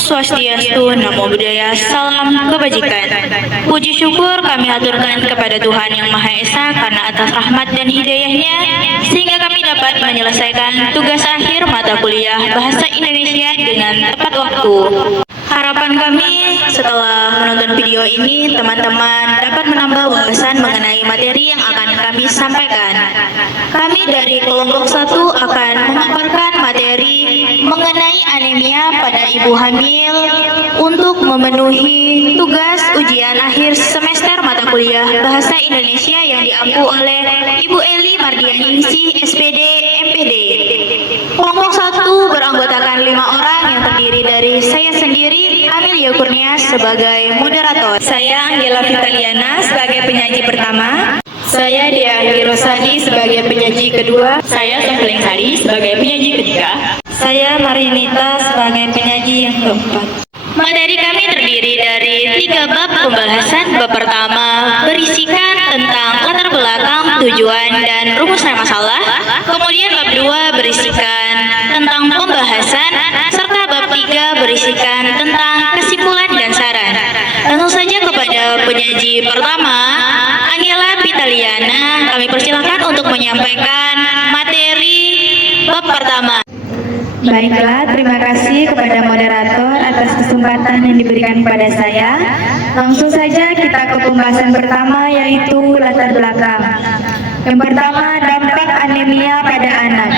Swastiastu, Namo Buddhaya, Salam Kebajikan. Puji syukur kami aturkan kepada Tuhan Yang Maha Esa karena atas rahmat dan hidayahnya sehingga kami dapat menyelesaikan tugas akhir mata kuliah Bahasa Indonesia dengan tepat waktu. Harapan kami setelah menonton video ini, teman-teman dapat menambah wawasan mengenai materi yang akan kami sampaikan. Kami dari kelompok 1 akan memaparkan materi mengenai anemia pada ibu hamil untuk memenuhi tugas ujian akhir semester mata kuliah Bahasa Indonesia yang diampu oleh Ibu Eli Mardianingsih, SPD, MPD. Kelompok 1 beranggotakan 5 orang yang terdiri dari saya sendiri, Amelia Kurnia sebagai moderator. Saya Angela Vitaliana sebagai penyaji pertama. Saya Dea Rosadi sebagai penyaji kedua. Saya Sofleng Sari sebagai penyaji ketiga. Saya Marinita sebagai penyaji yang keempat. Materi kami terdiri dari 3 bab pembahasan. Bab pertama berisikan tentang latar belakang, tujuan, dan rumusan masalah. Kemudian bab 2 berisikan tentang pembahasan, serta bab 3 berisikan tentang kesimpulan dan saran. Langsung saja kepada penyaji pertama, Angela Vitaliana, kami persilahkan untuk menyampaikan materi bab pertama. Baiklah, terima kasih kepada moderator atas kesempatan yang diberikan kepada saya. Langsung saja kita ke pembahasan pertama, yaitu latar belakang. Yang pertama, dampak anemia pada anak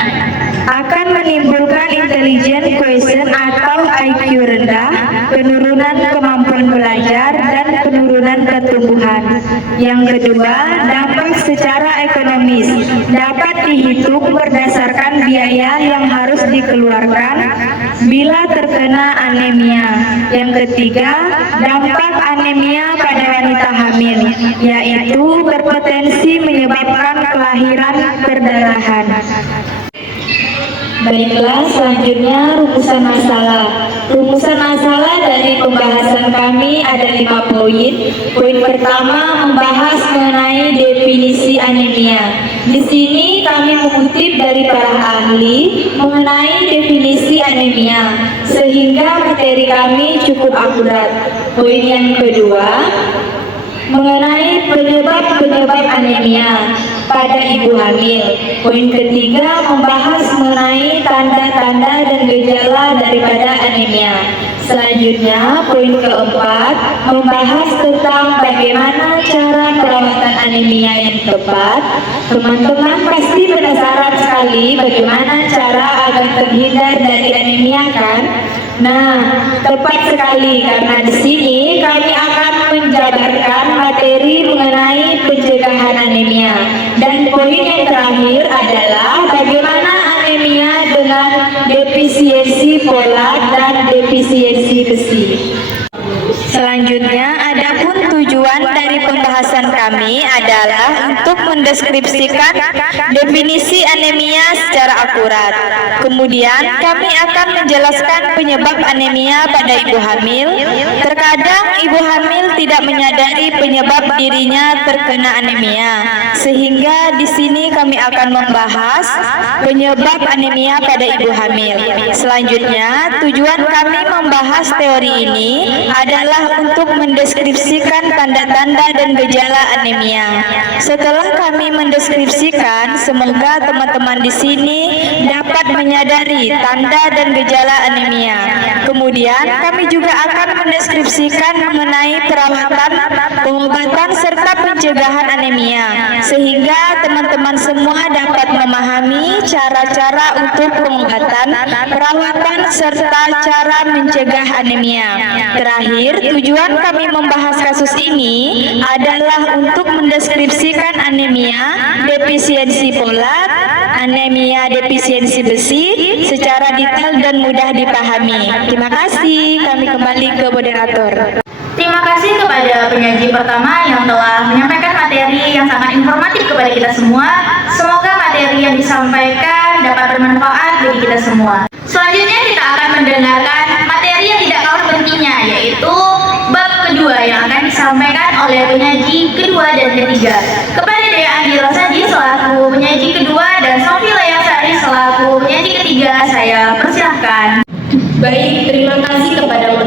akan menimbulkan intelligent quotient atau IQ rendah, penurunan kemampuan belajar, dan penurunan pertumbuhan. Yang kedua, dampak secara ekonomis dapat dihitung berdasarkan biaya yang harus dikeluarkan bila terkena anemia. Yang ketiga, dampak anemia pada wanita hamil, yaitu berpotensi menyebabkan kelahiran perdarahan. Baiklah, selanjutnya rumusan masalah. Rumusan masalah dari pembahasan kami ada 5 poin. Poin pertama membahas mengenai definisi anemia. Di sini kami mengutip dari para ahli mengenai definisi anemia, sehingga materi kami cukup akurat. Poin yang kedua mengenai penyebab-penyebab anemia pada ibu hamil. Poin ketiga membahas mengenai tanda-tanda dan gejala daripada anemia. Selanjutnya, poin keempat membahas tentang bagaimana cara perawatan anemia yang tepat. Teman-teman pasti penasaran sekali bagaimana cara agar terhindar dari anemia, kan? Nah, tepat sekali karena di sini kami akan menjabarkan materi mengenai pencegahan anemia. Dan poin yang terakhir adalah bagaimana anemia dengan defisiensi folat dan defisiensi besi. Selanjutnya, adapun tujuan dari pembahasan kami adalah untuk mendeskripsikan definisi anemia secara akurat. Kemudian, kami akan menjelaskan penyebab anemia pada ibu hamil. Terkadang ibu hamil tidak menyadari penyebab dirinya terkena anemia, sehingga di sini kami akan membahas penyebab anemia pada ibu hamil. Selanjutnya, tujuan kami membahas teori ini adalah untuk mendeskripsikan tanda-tanda dan gejala anemia. Setelah kami mendeskripsikan, semoga teman-teman di sini dapat menyadari tanda dan gejala anemia. Kemudian, kami juga akan mendeskripsikan mengenai perawatan, pengobatan, serta pencegahan anemia, sehingga teman-teman semua dapat memahami cara-cara untuk pengobatan, perawatan, serta cara mencegah anemia. Terakhir, tujuan kami membahas kasus ini adalah untuk mendeskripsikan anemia defisiensi folat, anemia defisiensi besi secara detail dan mudah dipahami. Terima kasih. Kami kembali ke moderator. Terima kasih kepada penyaji pertama yang telah menyampaikan materi yang sangat informatif kepada kita semua. Semoga materi yang disampaikan dapat bermanfaat bagi kita semua. Selanjutnya kita akan mendengarkan materi yang tidak kalah pentingnya, yaitu bab kedua yang akan disampaikan oleh penyaji kedua dan ketiga. Kepada Dea Andi Rosadi selaku penyaji kedua dan Sofi Layasari selaku penyaji ketiga, saya persilahkan. Baik, terima kasih kepada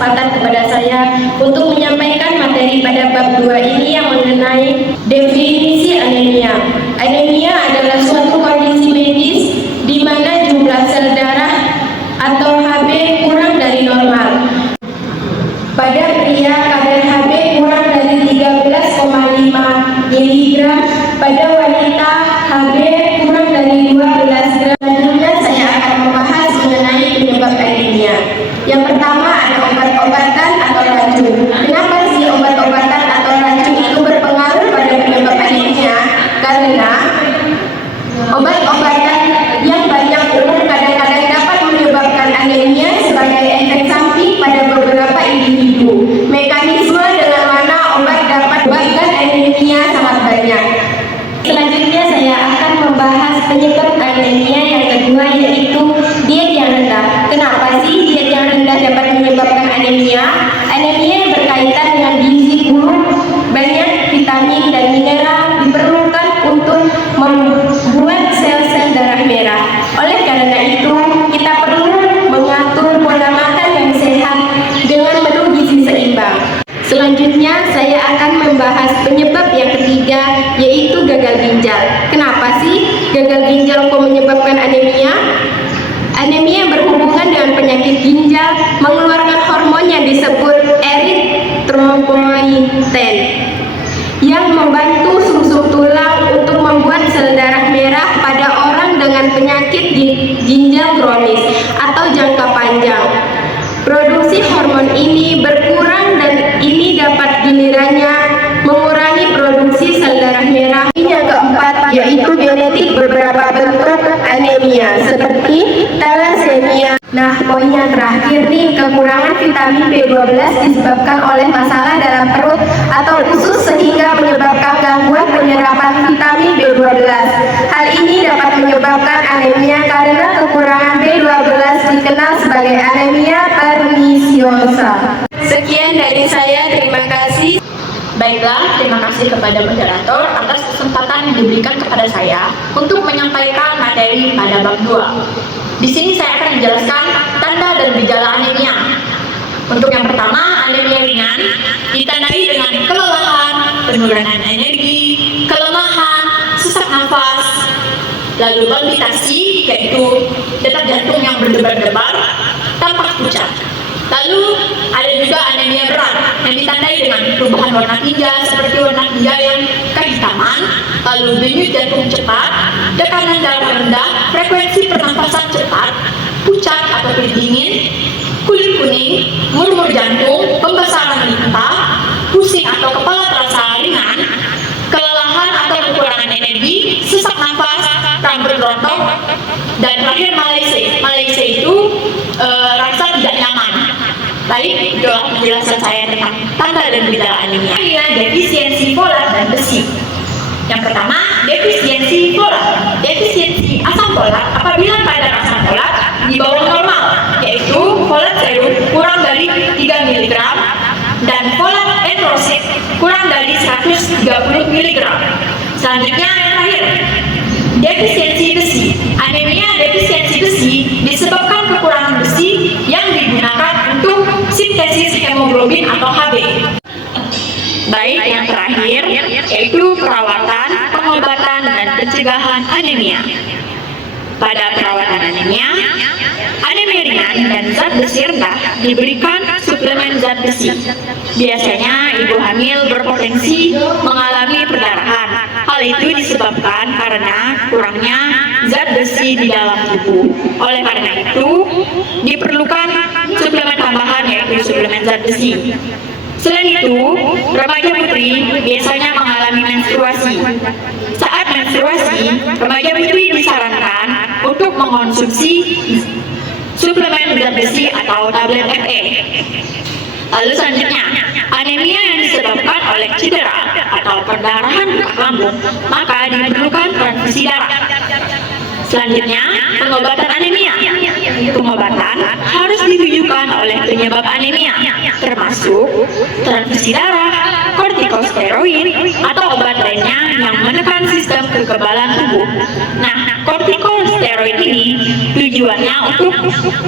kesempatan kepada saya untuk menyampaikan materi pada bab 2 ini yang mengenai definisi anemia. Anemia adalah suatu kondisi medis di mana jumlah sel darah atau Hb kurang dari normal. Pada pria kadar Hb kurang dari 13,5 mg, pada wanita Hb kurang dari 12 gram. Selanjutnya saya akan membahas mengenai penyebab anemia. Yang pertama ada obat-obatan atau racun. Kenapa sih obat-obatan atau racun itu berpengaruh pada penyebab anemia? Karena obat-obatan yang banyak umum kadang-kadang dapat menyebabkan anemia sebagai efek samping pada beberapa individu. Mekanisme dengan mana obat dapat menyebabkan anemia sangat banyak. Selanjutnya saya akan membahas penyebab anemia yang kedua, yaitu diet yang rendah. Kenapa sih diet yang rendah dapat menyebabkan anemia? Anemia yang berkaitan dengan gizi buruk, banyak vitamin dan mineral diperlukan untuk membuat sel-sel darah merah. Oleh karena itu, kita perlu mengatur pola makan yang sehat dengan menu gizi seimbang. Selanjutnya, saya akan membahas penyebab yang ketiga, yaitu gagal ginjal. Kenapa sih gagal ginjal kok menyebabkan anemia? Anemia yang berhubungan dengan penyakit ginjal mengeluarkan hormon yang disebut erythropoietin yang membantu sumsum tulang untuk membuat sel darah merah pada orang dengan penyakit ginjal kronis atau jangka panjang. Produksi hormon ini berkurang dan ini dapat gilirannya mengurangi produksi sel darah merah. Yang keempat yaitu genetik beberapa bentuk anemia seperti thalassemia. Nah, poin yang terakhir nih, kekurangan vitamin B12 disebabkan oleh masalah dalam perut atau usus sehingga menyebabkan gangguan penyerapan vitamin B12. Hal ini dapat menyebabkan anemia karena kekurangan B12 dikenal sebagai anemia pernisiosa. Sekian dari saya, terima kasih. Baiklah, terima kasih kepada moderator atas kesempatan yang diberikan kepada saya untuk menyampaikan materi pada bab 2. Di sini saya akan menjelaskan tanda dan gejala anemia. Untuk yang pertama, anemia ringan ditandai dengan kelelahan, penurunan energi, kelemahan, sesak nafas, lalu palpitasi, yaitu detak jantung yang berdebar-debar, tampak pucat. Lalu ada juga anemia berat yang ditandai dengan perubahan warna tinja seperti warna tinja yang kehitaman, lalu denyut jantung cepat, tekanan darah rendah, frekuensi pernapasan cepat, pucat atau kulit dingin, kulit kuning, murmur jantung, pembesaran mata, pusing atau kepala terasa ringan, kelelahan atau kekurangan energi, sesak nafas, rambut rontok, dan terakhir Malaysia. Malaysia itu rasa tidak nyaman. Baik, itulah penjelasan saya tentang tanda dan gejala anemia. Defisiensi folat dan besi. Yang pertama, defisiensi folat. Defisiensi asam folat apabila kadar asam folat di bawah normal, yaitu folat serum kurang dari 3 mg dan folat enrosit kurang dari 130 mg. Selanjutnya yang terakhir, defisiensi besi. Anemia defisiensi besi disebabkan kekurangan besi yang digunakan untuk sintesis hemoglobin atau Hb. Baik, yang terakhir yaitu perawatan, pengobatan, dan pencegahan anemia. Pada perawatan anemia ringan dan zat besi rendah diberikan suplemen zat besi. Biasanya ibu hamil berpotensi mengalami perdarahan. Hal itu disebabkan karena kurangnya zat besi di dalam tubuh. Oleh karena itu, diperlukan suplemen tambahan yaitu suplemen zat besi. Selain itu, remaja putri biasanya mengalami menstruasi. Saat menstruasi, remaja putri disarankan untuk mengkonsumsi suplemen zat besi atau tablet Fe. Lalu selanjutnya, anemia yang disebabkan oleh cedera atau perdarahan buka lambung, maka diperlukan transfusi darah. Selanjutnya, pengobatan anemia. Pengobatan harus ditujukan oleh penyebab anemia, termasuk transfusi darah, kortikosteroid, atau obat lainnya yang menekan sistem kekebalan tubuh. Nah, kortikosteroid ini tujuannya untuk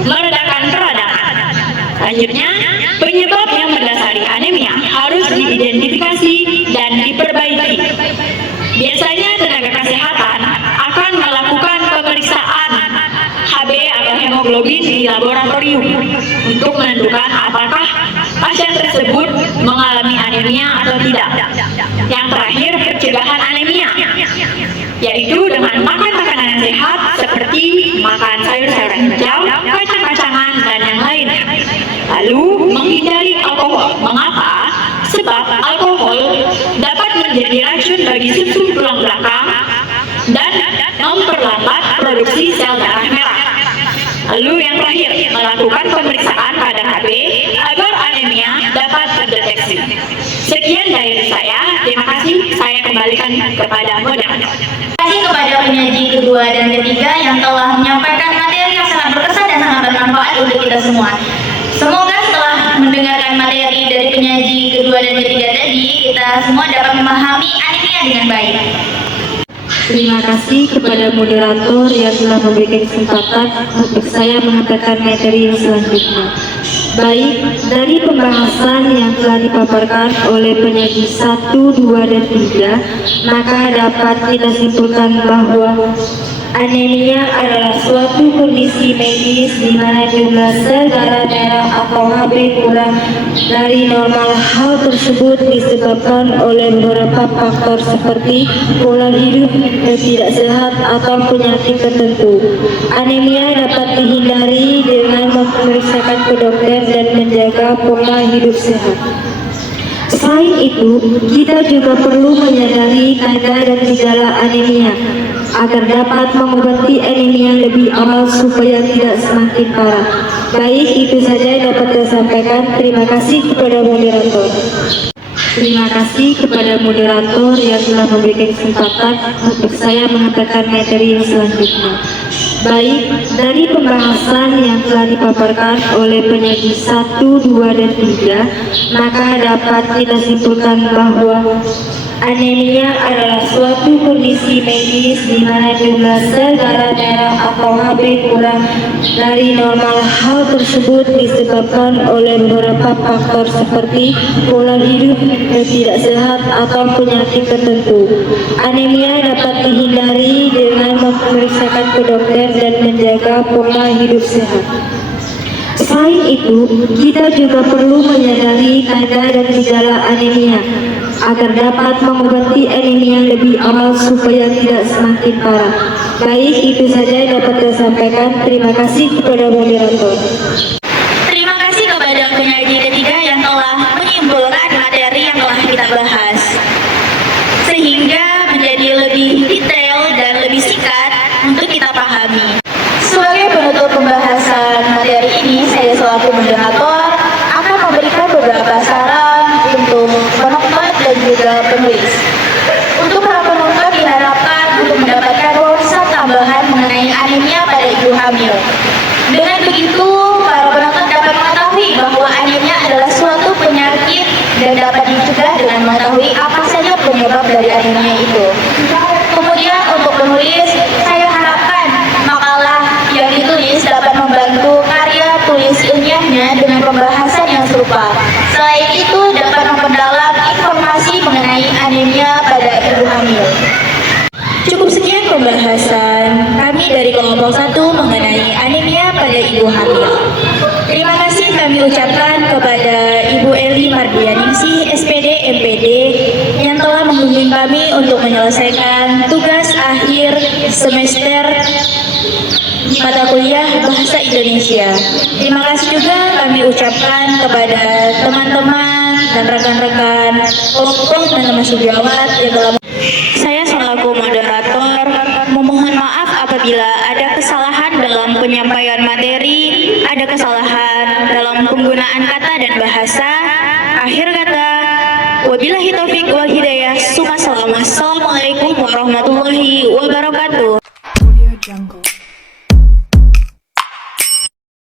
meredakan peradangan. Selanjutnya, penyebab yang mendasari anemia harus diidentifikasi dan diperbaiki. Biasanya tenaga kesehatan akan melakukan pemeriksaan Hb atau hemoglobin di laboratorium untuk menentukan apakah pasien tersebut mengalami anemia atau tidak. Yang terakhir, pencegahan anemia, yaitu dengan makan makanan yang sehat seperti makan sayur-sayuran hijau, kacang-kacangan, dan yang lainnya. Lalu, menghindari alkohol. Mengapa? Sebab alkohol dapat menjadi racun bagi sum-sum tulang belakang dan memperlambat produksi sel darah merah. Lalu yang terakhir, melakukan pemeriksaan kadar Hb agar anemia dapat terdeteksi. Sekian dari saya, terima kasih. Saya kembalikan kepada moderator. Terima kasih kepada penyaji kedua dan ketiga yang telah menyampaikan materi yang sangat berkesan dan sangat bermanfaat untuk kita semua. Semoga setelah mendengarkan materi dari penyaji kedua dan ketiga tadi, kita semua dapat memahami anemia dengan baik. Terima kasih kepada moderator yang telah memberikan kesempatan untuk saya menyampaikan materi yang selanjutnya. Baik, dari pembahasan yang telah dipaparkan oleh penyaji 1, 2, dan 3, maka dapat kita simpulkan bahwa anemia adalah suatu kondisi medis di mana jumlah sel darah merah atau Hb kurang dari normal. Hal tersebut disebabkan oleh beberapa faktor seperti pola hidup yang tidak sehat atau penyakit tertentu. Anemia dapat dihindari dengan memeriksakan ke dokter dan menjaga pola hidup sehat. Selain itu, kita juga perlu menyadari tanda dan gejala anemia agar dapat mengobati anemia lebih awal supaya tidak semakin parah. Baik, itu saja yang dapat saya sampaikan. Terima kasih kepada moderator. Terima kasih kepada moderator yang telah memberikan kesempatan untuk saya menyampaikan materi yang selanjutnya. Baik, dari pembahasan yang telah dipaparkan oleh penyaji 1, 2, dan 3, maka dapat kita simpulkan bahwa anemia adalah suatu kondisi medis di mana jumlah sel darah merah atau Hb kurang dari normal. Hal tersebut disebabkan oleh beberapa faktor seperti pola hidup yang tidak sehat atau penyakit tertentu. Anemia dapat dihindari dengan memeriksakan ke dokter dan menjaga pola hidup sehat. Selain itu, kita juga perlu menyadari tanda dan gejala anemia agar dapat mengobati anemia lebih awal supaya tidak semakin parah. Baik, itu saja yang dapat saya sampaikan. Terima kasih kepada moderator. Terima kasih kepada penyaji ketiga yang telah menyimpulkan materi yang telah kita bahas, sehingga menjadi lebih detail dan lebih singkat untuk kita pahami. Sebagai penutup pembahasan materi ini, saya selaku moderator akan memberikan beberapa saran untuk penonton dan juga penulis. Untuk para penonton diharapkan untuk mendapatkan wawasan tambahan mengenai anemia pada ibu hamil. Dengan begitu, para penonton dapat mengetahui bahwa anemia adalah suatu penyakit dan dapat dicegah dengan mengetahui apa saja penyebab dari anemia itu. Kemudian untuk penulis, saya harapkan makalah yang ditulis dapat membantu karya tulis ilmiahnya dengan pembahasan yang serupa. Selain itu, dapat memperdalam informasi mengenai anemia pada ibu hamil. Cukup sekian pembahasan kami dari kelompok 1 mengenai anemia pada ibu hamil. Terima kasih kami ucapkan kepada Ibu Eli Mardianingsih, SPD MPD, yang telah membimbing kami untuk menyelesaikan tugas akhir semester mata kuliah Bahasa Indonesia. Terima kasih juga kami ucapkan kepada teman-teman dan rekan-rekan kelompok dan teman sejawat yang telah. Saya selaku moderator memohon maaf apabila ada kesalahan dalam penyampaian materi, ada kesalahan dalam penggunaan kata dan bahasa. Akhir kata, wabillahi taufik wal hidayah. Assalamualaikum warahmatullahi wabarakatuh.